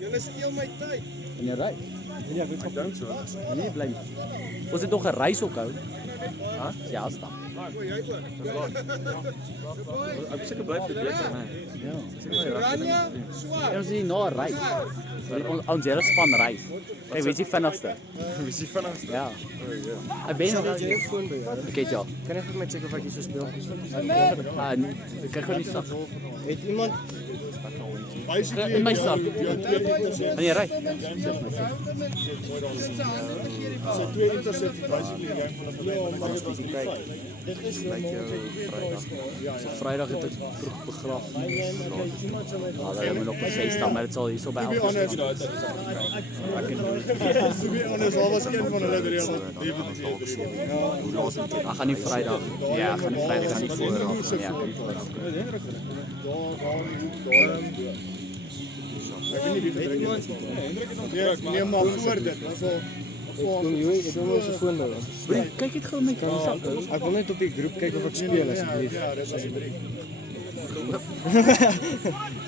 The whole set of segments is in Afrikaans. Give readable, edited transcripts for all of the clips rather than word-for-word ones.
Julle steel my tyd. En jy ry. Ja, ek dink so. Nee, bly. Ons het nog 'n reis ook hou. Ha? Ja, stap. O, jy ook. Ek seker bly vir beter, nee. Ja. Oranje, swart. Ons is nou 'n reis. Ons hele span reis. Kyk, weet jy vinnigste? Wie is die vinnigste? Ja. O, ja. Ek weet nog Jy het foon by jou. Ek het ja. Kan jy vir my check of ek hier so speel? Ek kyk gewoon nie sak. Het iemand In my sak. En jy ry. So 2 interceptions basically in game van dit is Lyk jou Vrydag. So Vrydag het ek vroeg begraf. Ja, daar moet nog presies staan, maar dit sal hierso by 11 honest. To be honest, al was een van hulle drie wat Ek gaan nie Vrydag. Ja, ek gaan nie Vrydag gaan nie vooraf. Ja, ek kan nie vooraf. Ek weet nie wie gedrink het. Nee, maar voor dit was al kom jy het hom se foon by jou. Brie, kyk dit gou my sak. Ek wil net op die groep kyk of ek speel asseblief. ja, dis as 'n drie.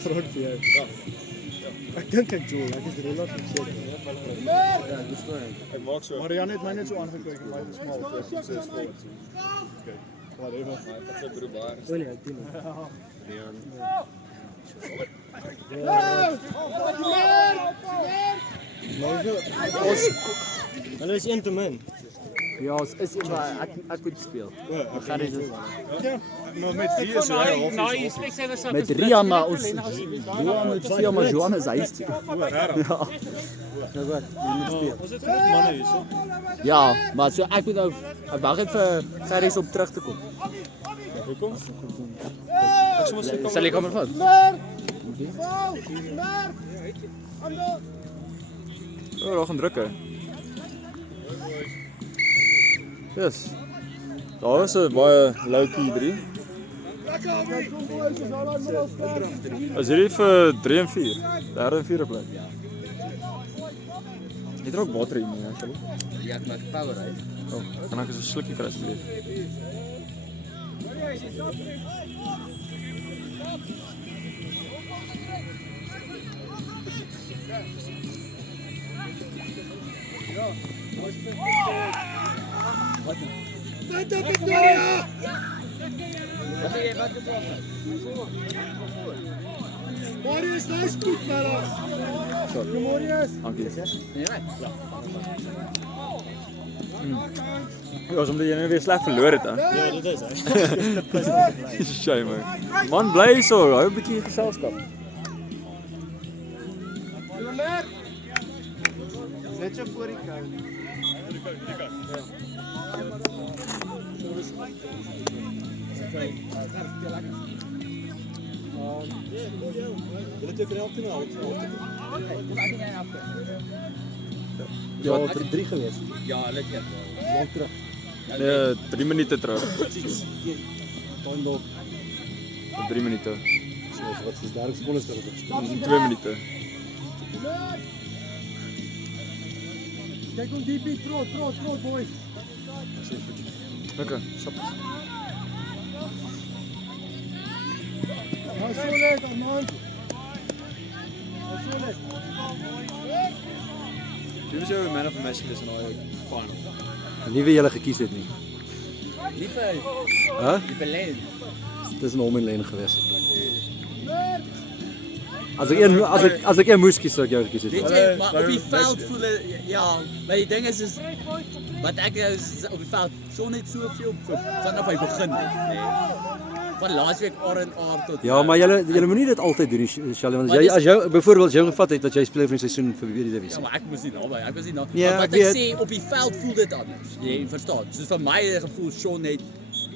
Groot vir jou. Ek dink ek Joel, ek is relatief seker. Ja, dis toe. Ek maak so. Marianne het my net so aangekyk en my is smal toe ek sê sport. Okay. Whatever. Wat se broer baar. O nee, ek dien. Hulle is een te min. Ja, ons is ek moet speel. Ek gaan dit Ja, maar met wie is hy half? met Rian, maar ons Johan het speel, maar Johan is huis toe. Ja. Nou wat, jy moet speel. Ons het genoeg manne hier so. Ja, maar so ek moet nou ek wag net vir Gerries om terug te kom. Hoekom? Sal jy kom ervan? O, daar gaan drukke. Yes. Daar is 'n baie low-key 3. Is hierdie vir 3 en 4? Derde en vierde plek. Jy het ook battery nie, actually. Ja, ek maak power uit. Oh, kan ek 'n slukkie kry asseblief? Marius, nou spoed fella. Marius. Dankie. Nee, right. Ja, omdat jy nou weer sleg verloor het, hè? Ja, dit is hy. Shame, man. Man, bly so, hou 'n bietjie geselskap. Net so voor die kou. Dit het help nou. Ja, het er 3 gewees. Ja, hulle het Lank terug. Nee, 3 minute terug. Time loop. 3 minute. Soos wat is 30 sekondes terug. 2 minute. Kyk om DP trot boys. Okay, stop. Ons so lekker man. Ons so lekker. Wie was jou man of the match geweest in daai final? Nie wie julle gekies het nie. nie vir Hæ? die Belen. Dit is 'n hom en lyn gewees. As ek een moes kies, sou ek jou gekies het. Weet jy, maar op die veld voel het, ja, maar die ding is wat ek is op die veld so net soveel vanaf hy begin het, nee. Van laasweek R&R tot Ja, maar julle moenie dit altyd doen, Shelly, want as jy byvoorbeeld jou gevat het dat jy speler van die seisoen vir die Ja, divisie. maar ek moes nie naby. Ek was nie naby. Ja, Maar wat ek ek weet. sê op die veld voel dit anders. Jy verstaan. Soos vir my gevoel Sean net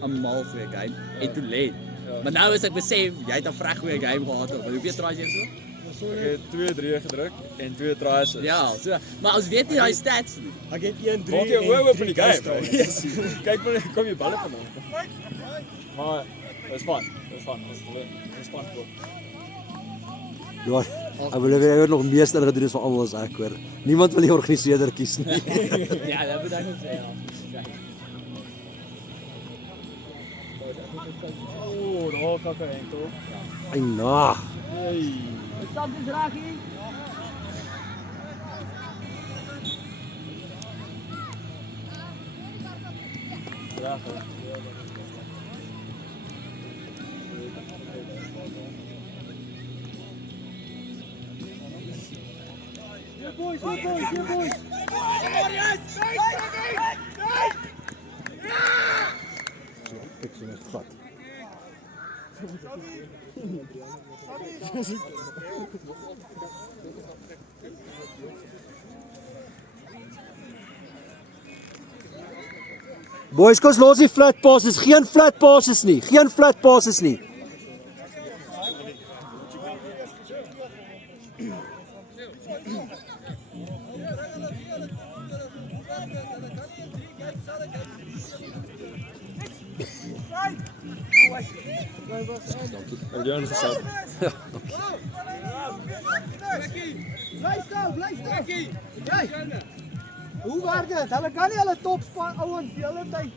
'n mal goeie game en toe lê. Maar nou as ek besef jy het 'n vrek goeie game gehad, maar hoeveel tries jy so? Ek het 2-3 gedruk en 2 tries. Ja, so, maar ons weet nie daai stats nie. Ek het 1-3. Maak jy oop in die game. Yes. Kyk maar kom jy balle vandaan. Maar dis fun. Dis fun. Dis fun. Ja, ek wil weer nog meester gedoen is vir almal as ek hoor. Niemand wil die organiseerder kies nie. Ja, dat moet ek net sê, ja. O, daar kakker en toe. Ai na. Stand is raakie. Ja. Hier boys, hier boys. Ek sien dit glad. Boys, kom los die flat passes, geen flat passes nie, geen flat passes nie. Heb je nog gezet? Blijf staan, blijf staan. Hey. Hoe werk dit? Hulle kan nie hulle topspan ouens die hele tyd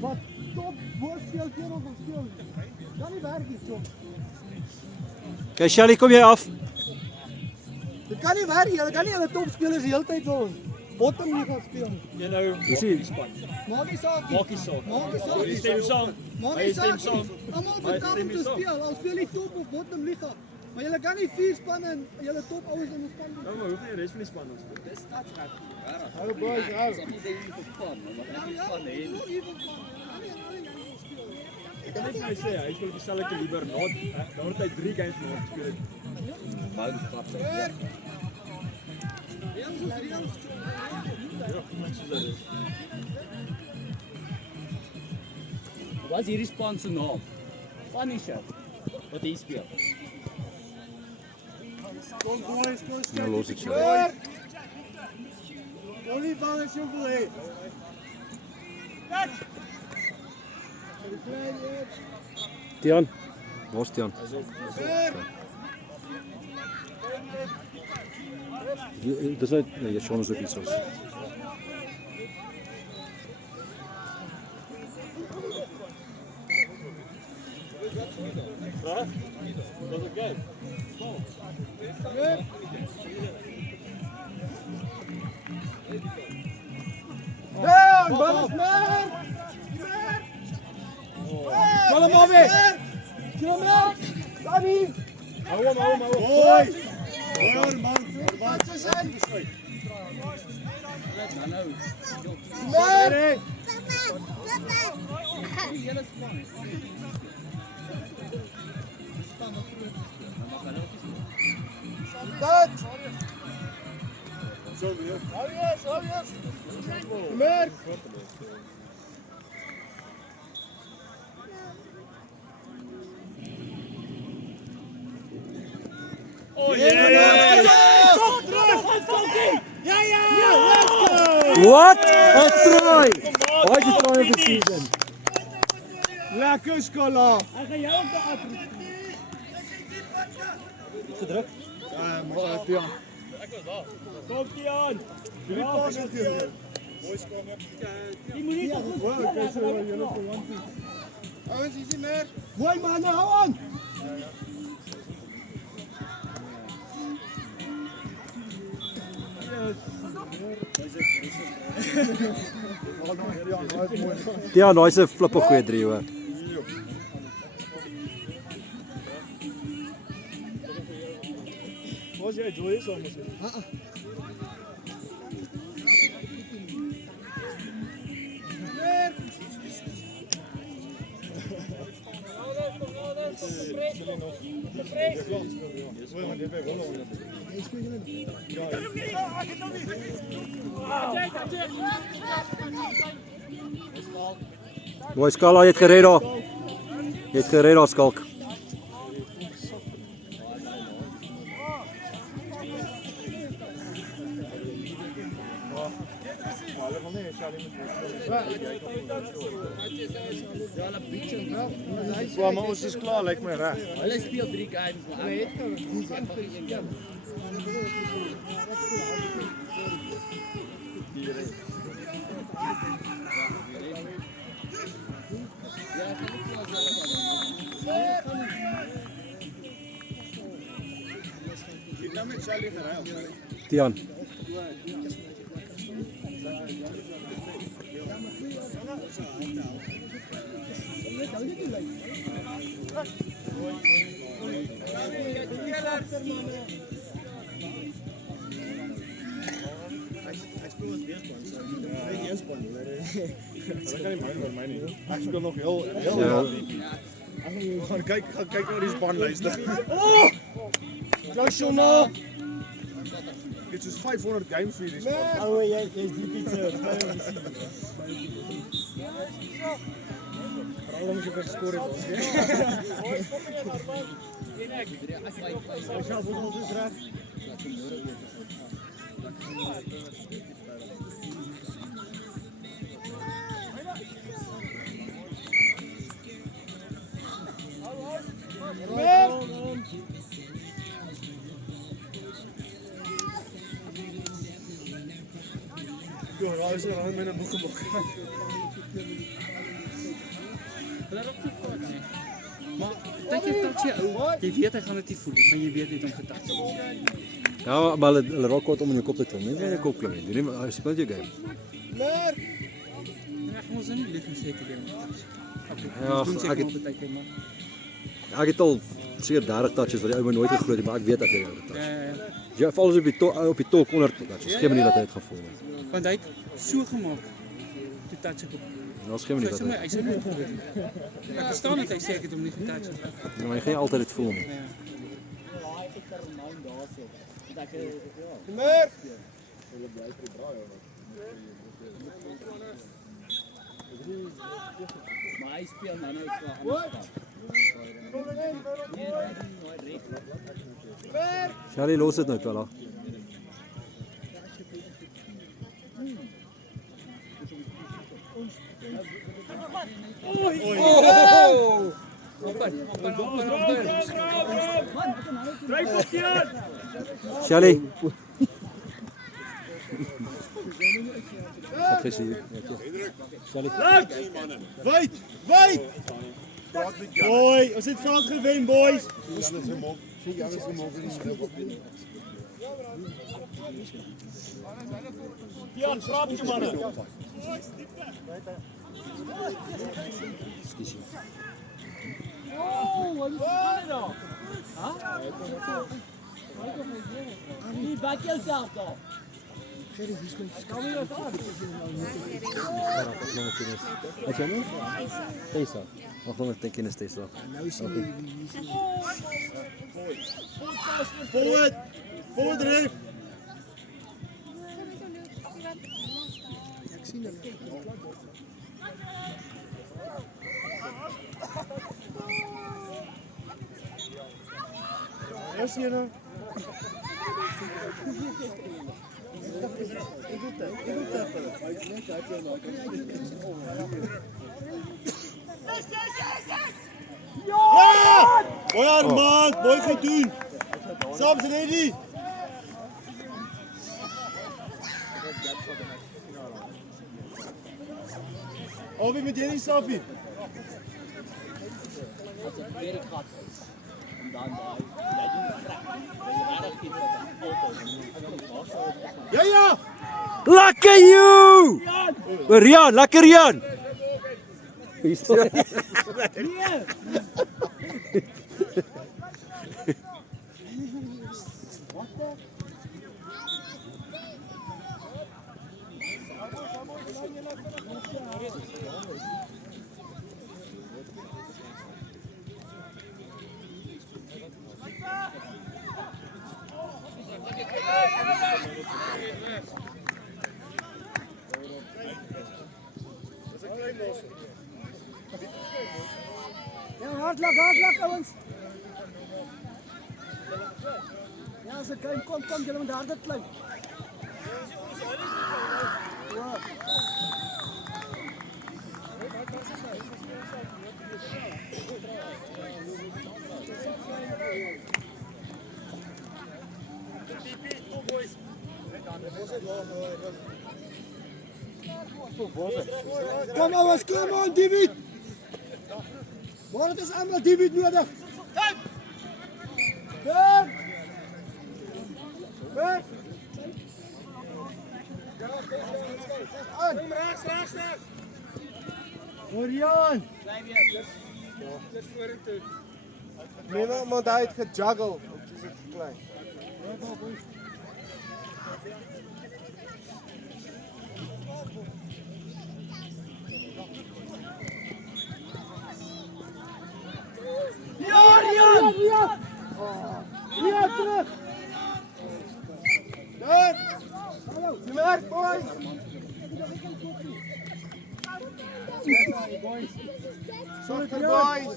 wat top voorspeel teen ons speel. Kan nie werk nie, so. Okay, Shelly, kom jy af? Dit kan nie werk nie. Hulle kan nie hulle topspelers die hele tyd ons bottom liga speel. Je nou Sien. span. Maak nie saak. Maak nie saak. Maak nie saak. Jy stem saam. Maak nie saak. Almal betaal om te speel. Al speel jy top of bottom liga. Maar julle kan nie 4 spanne en julle top ouens in die span doen. Ja, maar hoef nie die res van die span ons. Dis stadsrugby. Hou boys, hou. Dis nie die span, maar ek is van hê. Ik kan net vir my sê, hy speel op dieselfde kaliber na het hy 3 games na gespeel het. Bou vat. Ja, soos dit is. Wat is hierdie span se naam? Punisher. Wat hy speel. Kom boys, kom Nou los ek jou. Oliver is jou wil hê. Tian. Waar's Tian? Dis net nee, jy sien ons ook iets ons. Dat is oké. Down, bal is meer. Kom hem maar weer. Kom maar. Danny. Hou hom. Boys. Hoor man, wat is hy? Nou. Meer. Die hele span. Dat. Zo weer. Hou yes. Meer. Oh yeah! What? 'n try. Baie try of the season. Lekker Skala. Gedruk. Maar Tian. Kom Tian! Drie passes hier. Ouens, is nie meer. Mooi man, hou aan. Ja, nou is 'n flippe goeie 3 hoor. Was jy Joey so mos? Mooi Skala, jy het gered daar. Jy het gered daar Skalk. Ja, maar ons is klaar, lyk my reg. Hulle speel 3 games maar ek Tian. Dat kan niet bij mij niet. Hij speelt nog heel Gewoon kijk naar die spanlijsten. Klaus Jonah. Dit is 500 games voor jullie span. Oh, jij is die pizza. Vooral omdat je bij gescoord hebt. Speciaal voor ons is recht. Joh, waar is er aan met een boekenboek? Maar dat jy touch jy weet hy gaan dit nie voel, maar jy weet net om getouch. Ja, maar hulle raak kwaad om in jou kop te klim. Nie in jou kop klim nie. Doen nie, speel jou game. Meer. Ek moet nie lief en seker doen. Ja, ek het al seker 30 touches wat die ou my nooit geglo het, maar ek weet ek het jou getouch. Ja, val as op die tolk onder touches. Geen manier dat hy dit gaan voel nie. Want hy het so gemaak. Toe touch ek op. Ons geen manier dat hy. Hy sê nie. Ek verstaan dit hy sê ek het hom nie getouch nie. Maar jy gaan nie altyd dit voel nie. Meer. Maar hy speel maar nou vir ander stap. Charlie, los dit nou, Kala. Charlie. Wat is hier? Charlie. Wait. Boy, ons het veld gewen, boys. Ja, trapje mannen. Excuse. Oh, wat is dit nou? Nie back yourself daar. Wat jy nou? Tessa. Wacht nog een kennis Tessa. Forward drive. Ja, zie je nou? Ja! Mooi Armand, mooi goed doen. Sam, zijn ready. Oh, wie met jullie Sappie? Ja! Lekker you! Rian, lekker Rian! Ja, hard ons. Ja, as ek kom, julle moet harder klim. Ja. Kom ouens, kom on, David! Maar het is allemaal David nodig! Weg! Weg! Aan! Rechts! Orion! Nee, maar hij heeft gejuggle. Op is het klein. Orion! Hier terug! Daar! Je merkt, boys! Soccer boys!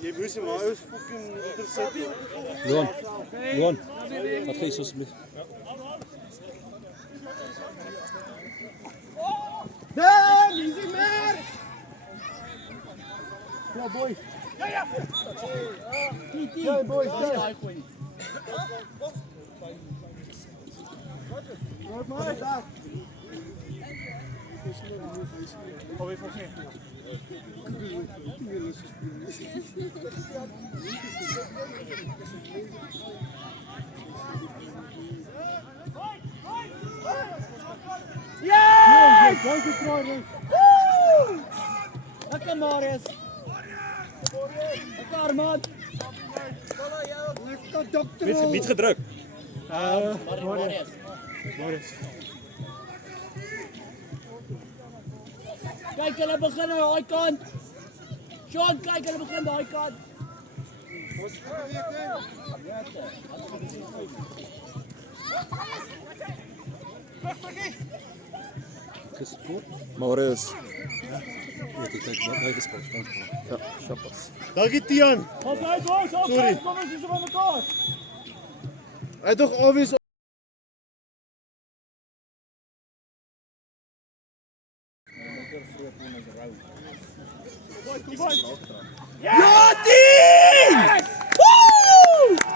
Jy moes hom maar fucking interceptie. Johan, wat gees alsjeblieft. Daar! Easy man! Ja, boys. Ja, boys, daar! Wat maar, daar! Yes! Lekker Marius. Lekker Armand. Lekker dokter! Niet gedrukt. Kyk, hulle begin aan daai kant. Sean, kyk, hulle begin daai kant. Marius. Weet ek het baie gespot. Ja, chapas. Dankie Tian! Sorry. Kom ons is van mekaar. Hy het toch obvious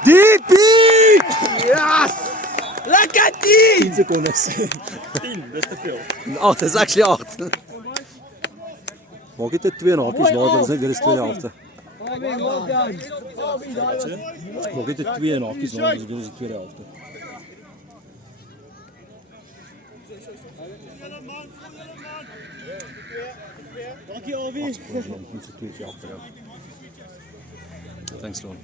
Diepie! Lekker die! 10 secondes. 10, dis te veel. 8, is actually 8. Maak dit 2 hakies later, dis net weer die tweede helfte. Well done. Maak dit 2 hakies later, dis weer die tweede helfte. Dankie Alwie. Thanks, Lon.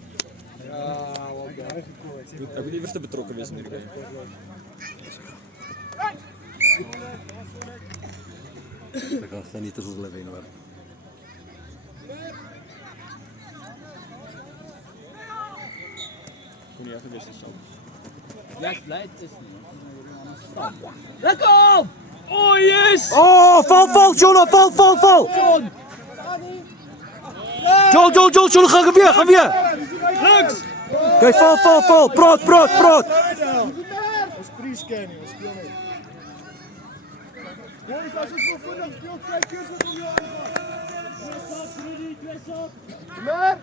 Ek wil liewerste betrokke wees in hierdie game. Ek gaan geniet as ons hulle wen hoor. Kon nie gewees het saam. Ja, bly dit is nie. Lekker! Oh yes! Oh, val, John, val. John, gaan weer. Links! Kijk, val. Praat. Ons pre-scanning, ons speel net. Boys, as ons voor vandag speel, kijk keer wat om jou aangaan. Maar!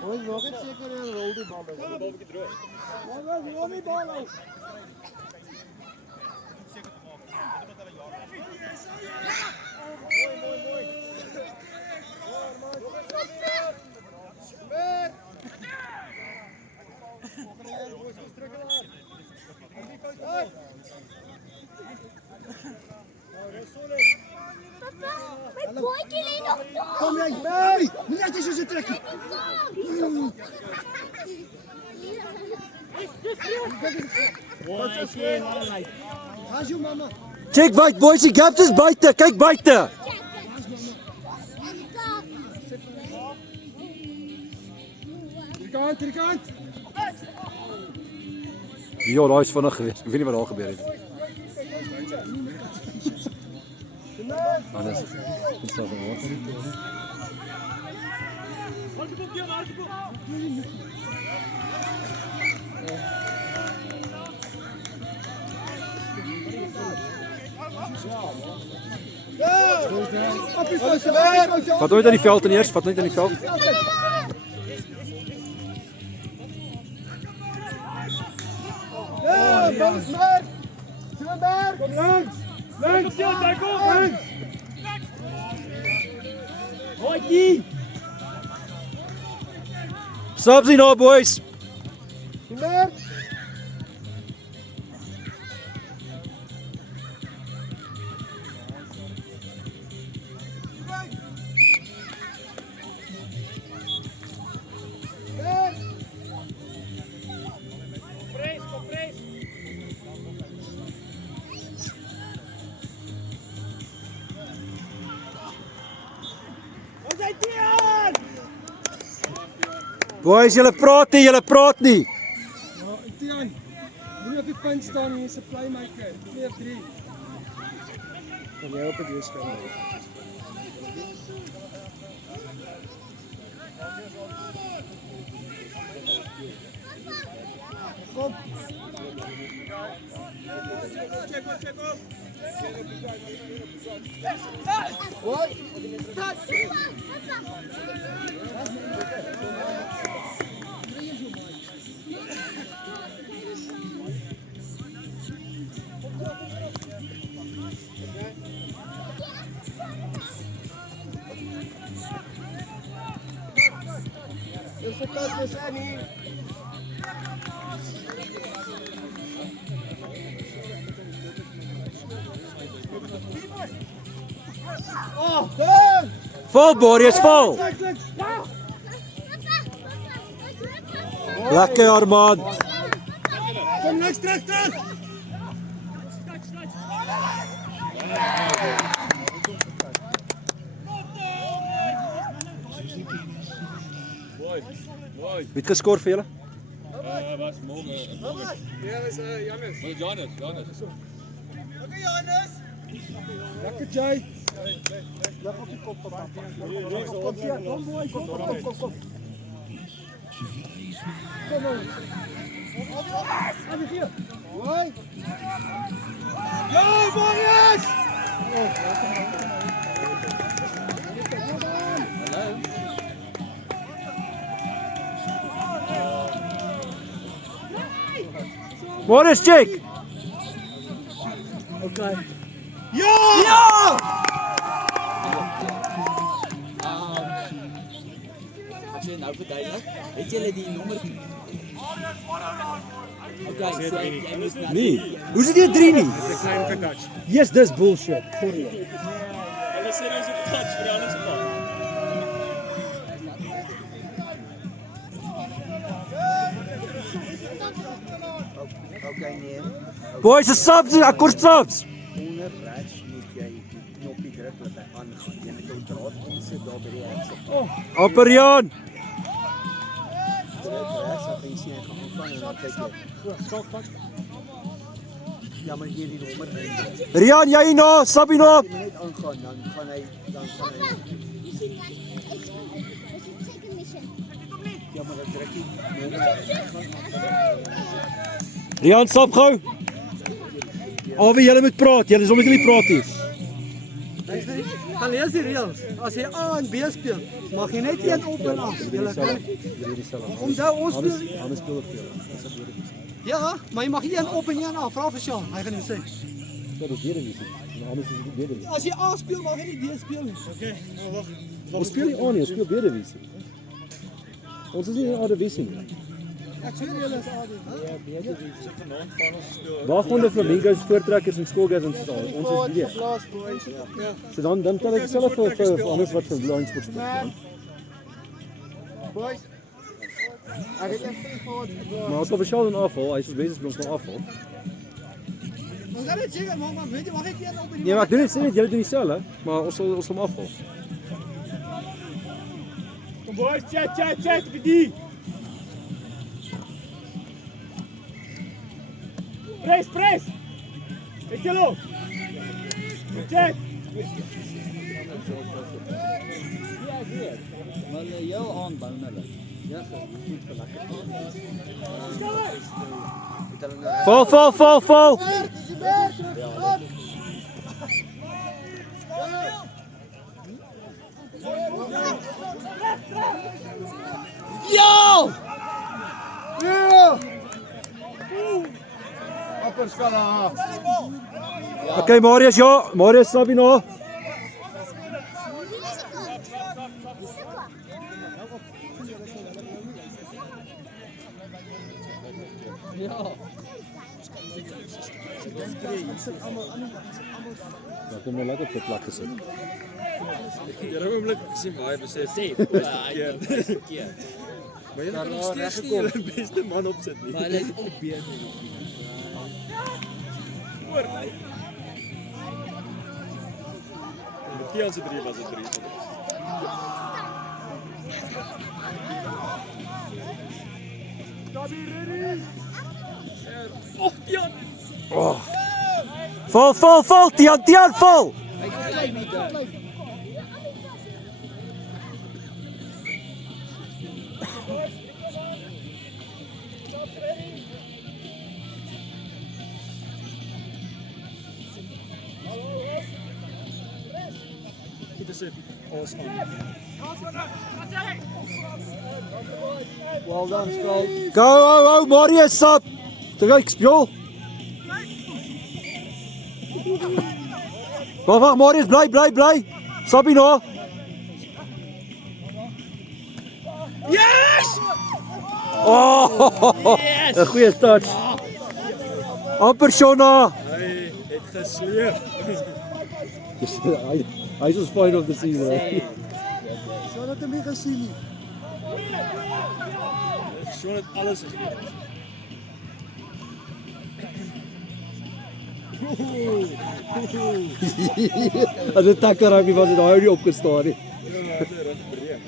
Boys, nog eens zeker een rol die bal. Rol die bal uit. Mooi. Mijn bootje ligt nog door. Kom jij, nee! Net is ze trekken. Waar is uw mama? Check buiten, boys, die gap is buiten. Kijk buiten. Terkant. Ja, daar is vinnig geweest. Ek weet nie wat daar gebeur het. Alles. Dit sal word. Vat nooit aan die veld en eers, vat nooit aan die veld. Ja, Bos maar. Silberberg, kom langs. Langs, ja, daar kom langs. Hoi, Subs hier nou, boys. Silberberg. Boys, julle praat nie, julle praat nie. Tian, moenie op die punt staan nie, jy's 'n playmaker. 2 of 3. Kom jy op die skerm. Kom. Wat? Esse passo é sério. Oh, done! Vol, Boris, vol. Lekker, Armand. Kom niks terug. Mooi. Wie het geskor vir julle? Was morgen. Ja, is Janus. Wat Janus? Okay, Janus. Lekker Jay. Lag op die kop papa. Kom hier, kom mooi, kom. Kom ons. Aan hier. Mooi. Ja, Boris! Boris, check. Okay. As jy nou verduidelik, het julle die nommer? Okay, so jy moet na Nee. Hoe is dit hier 3 nie? Een klein touch. Yes, dis bullshit. Sorry. Hulle sê dis 'n touch vir die ander span. Okay, nee. Boys, is subs, ek kort subs. Onder rechts moet jy die knoppie druk dat hy aangaan. Jy moet hom draad insit daar by die hekse. Amper Jan. Druk rechts, dan gaan jy sien hy gaan aangaan en dan kyk jy. Ja, maar hier die nommer in. Rian, jy nou, sub hier nou. Jy moet net aangaan, dan gaan hy. Ja, maar dan druk jy Rian, sub gou. Alweer julle moet praat. Julle is om nie praat hier. Gaan lees die reëls. As jy A en B speel, mag jy net een op en af. Julle kan onthou ons speel. Anders speel ek vir julle. Ja, maar jy mag een op en een af. Vra vir Sean. Hy gaan jou sê. Ja, dis weer nie. Anders is dit weer nie. As jy A speel, mag jy nie D speel nie. Okay. Ons speel nie aan nie, ons speel weer divisie. Ons is nie in A-divisie nie. Ek sê julle is A. So vanaand van ons speel. Waargonde Flamingos, voortrekkers en skoolgas en so. Ons is weer. Last boys. Ja. So dan kan ek self vir anders wat vir blind sport speel. Boys. Ek het net gehoor. Maar as of Sheldon afval, hy is besig om ons te afval. Ons gaan net seker maak, maar weet jy, mag ek een op in die Nee, maar ek doen dit sê net julle doen dieselfde, maar ons sal afval. Kom boys, chat vir die. Press, press! Ek tel op! Check! Maar jou aanbou hulle. Ja, goed vir lekker. Vol. Ja! Amper skala. Okay, Marius, ja. Marius, Sabina. Dat kom nou lekker op sy plek gesit. Die oomblik gesien maar hy besef Safe. Verkeerd. maar jy kan nog steeds nie jou beste man opsit nie. Maar hulle is op been. Hoor. Tiaan se 3 was 'n 3. Oh, Tiaan. Vol, Tiaan, vol. Hy bly nie daar. Dit is awesome. Well done, Skull. Go, Marius, Sab. Terug, speel. Wag, Marius, bly. Sabina. Yes! Oh, Yes! 'n goeie touch. Amper Shona. Hy het gesleep. Hy is ons final of the season. Sou dit hom nie gesien nie. Sean het alles gegee. As dit takker rugby was dit daai nie opgestaan nie. Ja, dit is breek.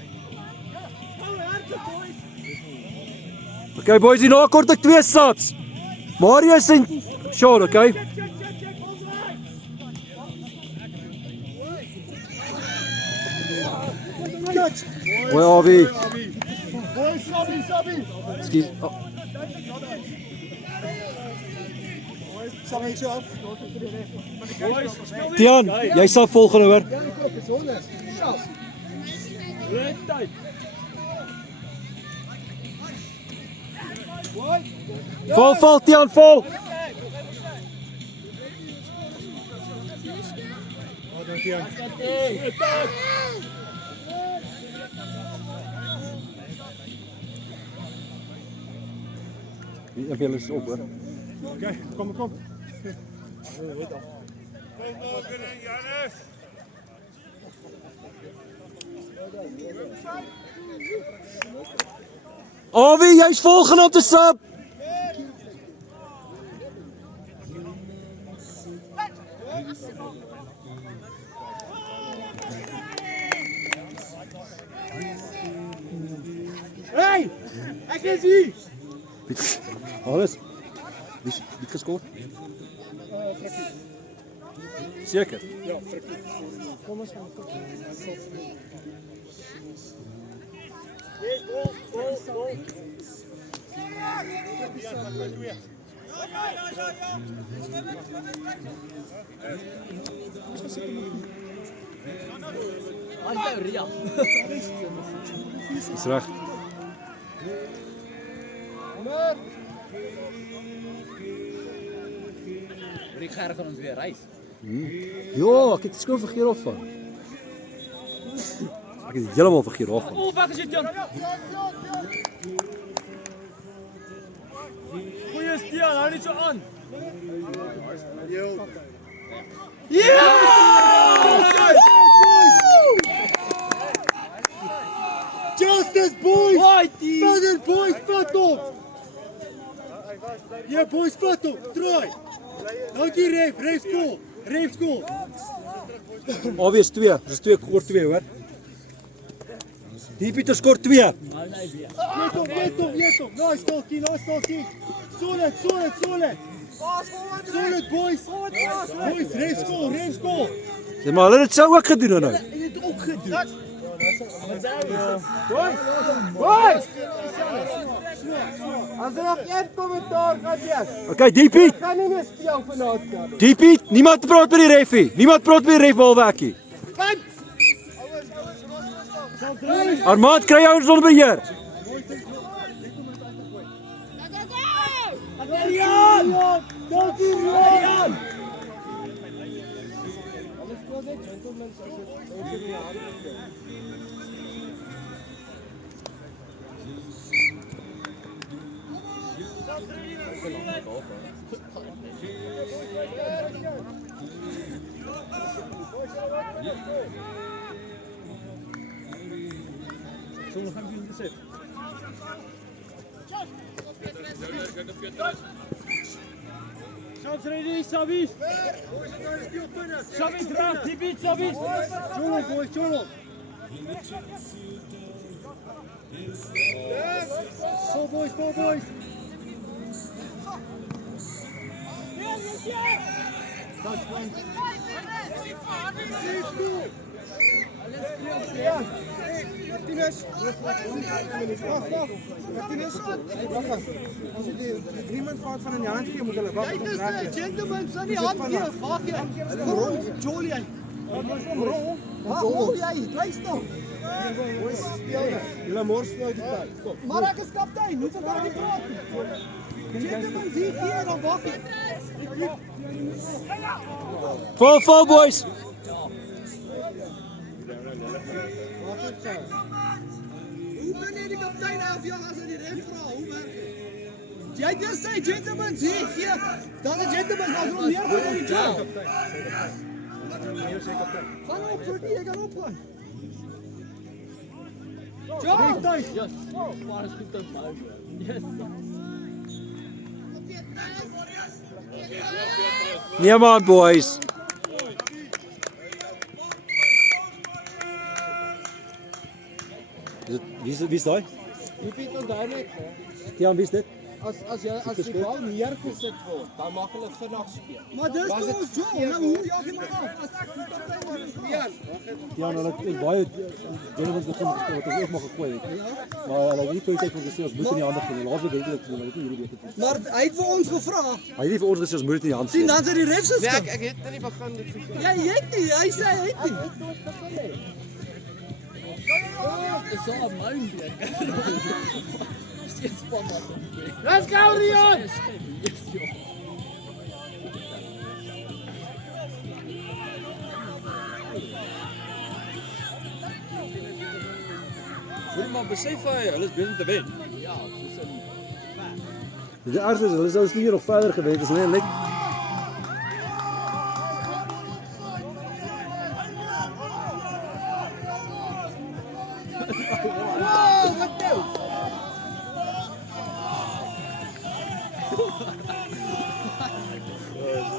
Okay boys, hier na kort ek 2 subs. Marius en Sean, okay? Mooi Avi. Boy, Sabby. Excuse. Oh, Sabby so af. Boys, speel nie. Tiaan, jy sal volgende hoor. Red tyd. Vol Tiaan, vol. Wie heb julle is op hoor? Okay, kom. Avi, jy's volgende op die sub. Hey! Ek is hier. Alles. Wie geskor? Seker. Ja, kom ons gaan kyk. Yes, go. Is reg. Die gerg gaan ons weer reis. Ja, ek het skoon vergeet af van. Ek het heeltemal vergeet af van. Oh, wag as jy Jan. Goeie Stian, hou net so aan. Justice, boys! Righty. Brother, boys, vat op! Ja, boys, vat op! Draai! Dankie, ref skool! Avi is 2. Dis 2 kort 2 hoor. Die Pieter skor 2. Weet hom! Nice talkie! Solid! Solid boys. Boys, ref skool. Sê maar hulle het dit sou ook gedoen nou. Jy het ook gedoen. Boys. As er nog een kommentaar gaan wees, Okay, Diepiet. kan nie meer speel vanaand. Diepiet, niemand praat met die referee. Niemand praat met die ref balwekkie. Armand kry jou onder beheer. Zullen we gaan doen de Shots ready, Sabis. Sabis draag, die beat Sabis. Jolo boys, Jolo. Go boys, go boys. Als je de agreement gaat van een jaar gee, moet hulle wag. Gentlemen, zijn die hand gee, wag jy. Waarom Jolie? Waarom jy? Bly stil. Julle mors nou die tyd. Maar ek is kaptein, hoe kan ek praat? Gentlemen, hier gee dan wag jy. Vol boys. Hoe kan jy die kaptein 11 jaar as hy die ref vra? Hoe werk dit? Jy het net sê gentlemen, hier gee. Dan 'n gentleman was hom meer van die job. Gaan op vir die, ek gaan opgaan. Job! Yes. Maar is goed dan bou. Yes. Nee man boys. Wie is daai? Jy weet nou duidelik, Tiaan, wie is dit? as die bal neergesit word, dan mag hulle vinnig speel. Maar dis toch ons job, nou hoe jag jy maar af? As ek die kaptein word, speel. Tiaan, hulle het baie gentlemen begin gespeel wat ons ook mag gegooi het. Maar hulle het nie vir tyd vir gesê ons moet in die hande geneem. Laasweek denklik nie, maar dit hierdie week het. Maar hy het vir ons gevra. Hy het nie vir ons gesê ons moet dit in die hand Sien, neem. dan sy die ref se Nee, ek het nie begin dit vir. Ja, jy het nie, hy sê hy het nie. Dis so 'n mountain. Steeds span wat. Let's go Rion. Yes, joh. Moet maar besef hulle is besig om te wen. Ja, soos 'n Die ergste is hulle sou ons nie hier nog verder gewen het, is net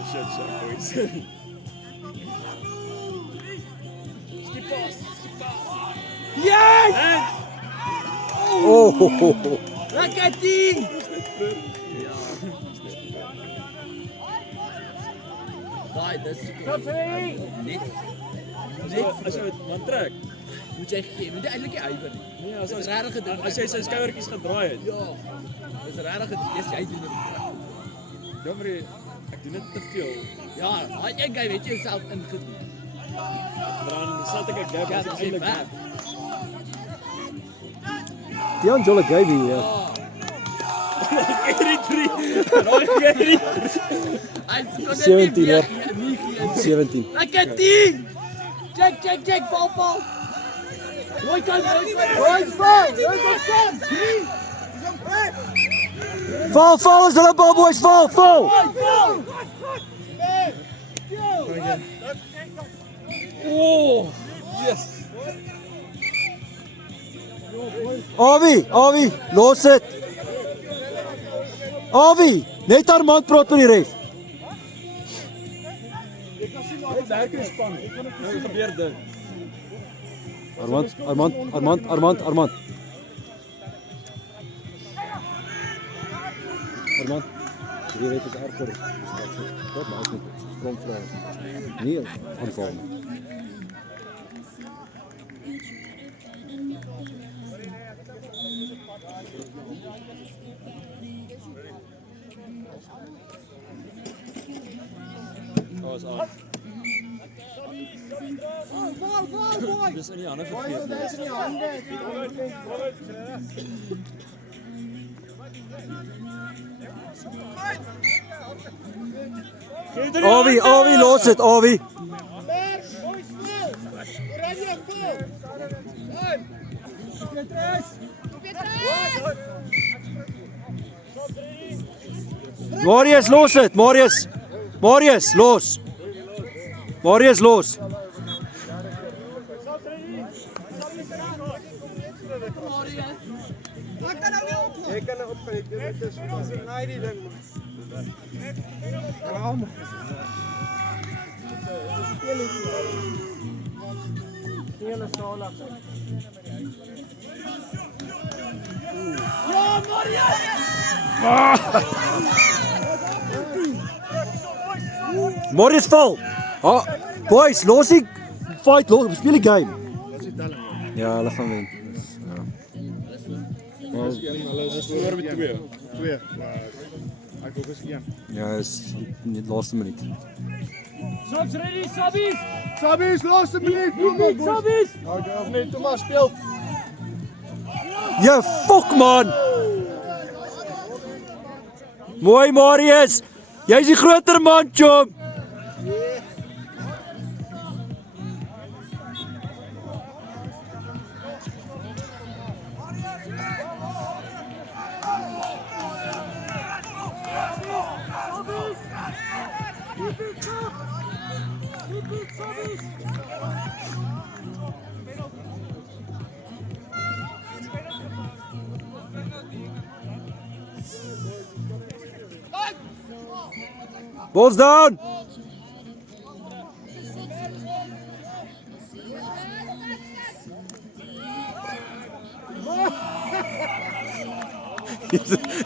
Shit, boys. Skip pass. Yes! oh. Lekker ding. daai dis net As jy met man trek. moet jy gee. Moet jy eintlik nie ywer nie. Nee, Dis regtig gedoen. as jy sy skouertjies gedraai het. Ja. Dis regtig gedoen. Dis jy doen dit. Jammer, ek doen dit te veel. Ja, daai een guy het jouself ingedoen. Dan sat ek 'n gap Ja, as dis ek eintlik eintlik. Tiaan Jolle Gaby hier. Hierdie 3. Raai hierdie. Hy kon 17 nie hoor. nie gee. 17. Lekker ding. Check, val. Mooi kan. Boys, bal. Dis op. Val is hulle bal boys, val. Oh, yes. Awie, los dit. Awie, net Armand praat met die ref. Dit lekker span. Nou gebeur dit. Armand. Armand. Die reed is erg voor. Dat maakt niet. Frontvrouw. Nee, aanvallen. Oh, is af. Boy! Dis in die hande Boy, vergeet. dit is in je handen. Avi, los het, Avi. Marius, los het, Marius. Marius, los. Marius, los. Jy kan nou opgaan, dit is naai die ding. Marius val. Ah, boys, los die fight, los, speel die game. Ja, hulle gaan wen. Dis voor met 2. 2. Ek dink is 1. Ja, is net laaste minuut. Sabis, laaste minuut. Sabis! Nee, toe maar speel. Ja, fuck man. Mooi Marius. Jy's die groter man, chom. Balls down.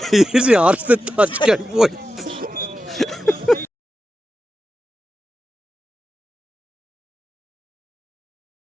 Hier is die hardste touch, kyk mooi.